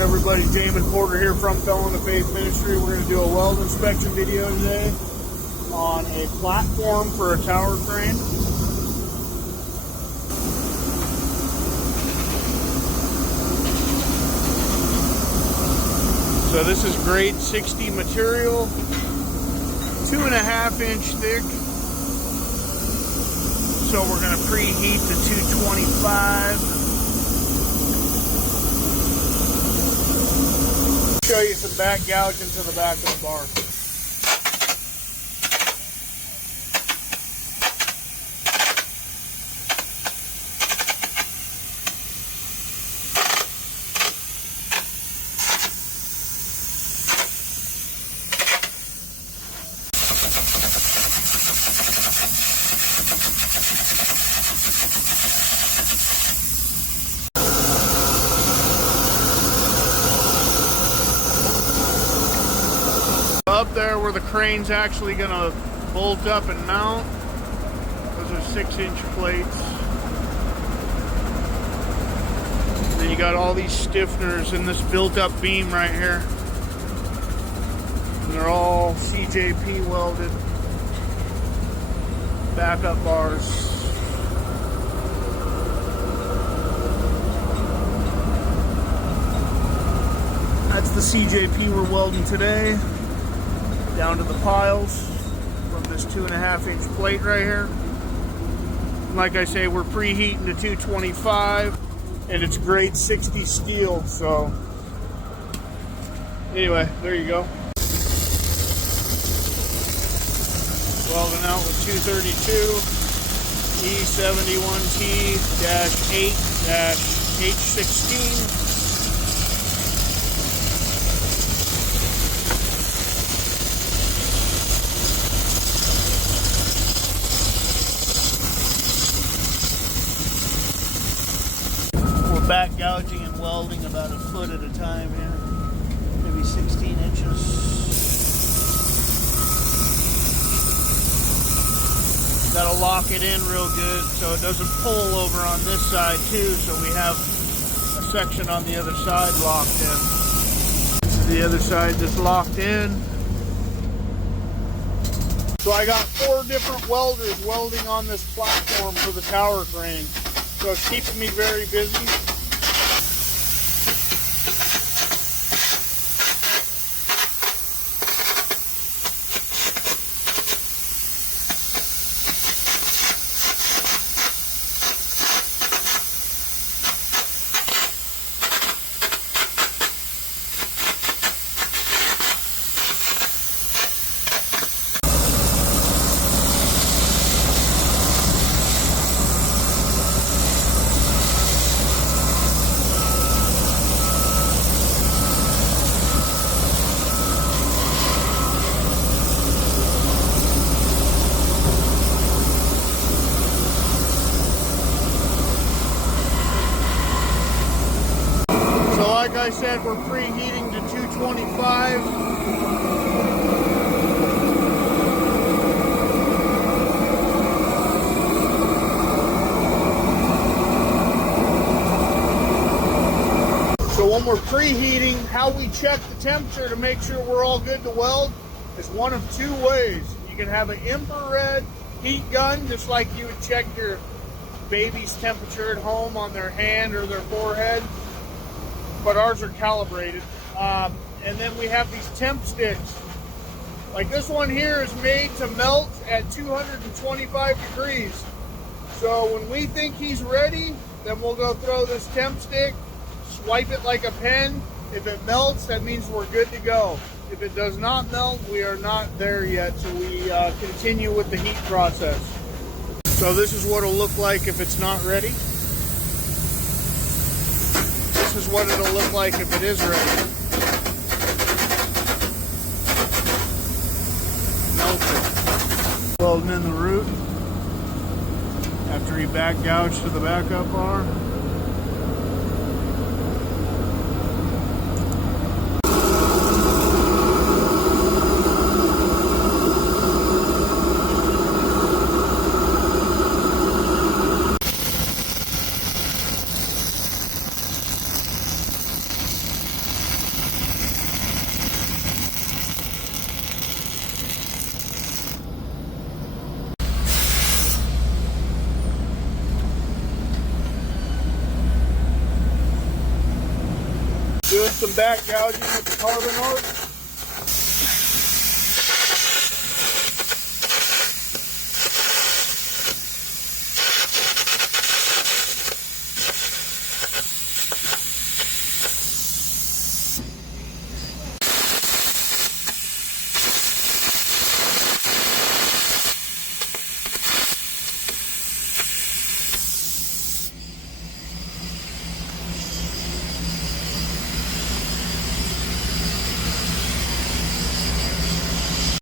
Everybody, Jamin Porter here from Fell on the Faith Ministry. We're going to do a weld inspection video today on a platform for a tower crane. So this is grade 60 material, 2.5 inch thick. So we're going to preheat to 225. Show you some back gouging to the back of the bar. Up there where the crane's actually going to bolt up and mount, those are 6-inch plates. Then you got all these stiffeners in this built-up beam right here. And they're all CJP welded backup bars. That's the CJP we're welding today. Down to the piles from this 2.5 inch plate right here. Like I say, we're preheating to 225 and it's grade 60 steel. So anyway, there you go. Welding out with 232 E71T-8-H16. Back gouging and welding about a foot at a time here, maybe 16 inches. Got to lock it in real good so it doesn't pull over on this side too, so we have a section on the other side locked in. The other side just locked in. So I got 4 different welders welding on this platform for the tower crane, so it's keeping me very busy. Like I said, we're preheating to 225. So when we're preheating, how we check the temperature to make sure we're all good to weld is one of 2 ways. You can have an infrared heat gun, just like you would check your baby's temperature at home on their hand or their forehead. But ours are calibrated. And then we have these temp sticks. Like this one here is made to melt at 225 degrees. So when we think he's ready, then we'll go throw this temp stick, swipe it like a pen. If it melts, that means we're good to go. If it does not melt, we are not there yet. So we continue with the heat process. So this is what it'll look like if it's not ready. This is what it'll look like if it is ready. Melted. Welding in the root after he back gouged to the backup bar. Doing some back gouging with the carbon arc.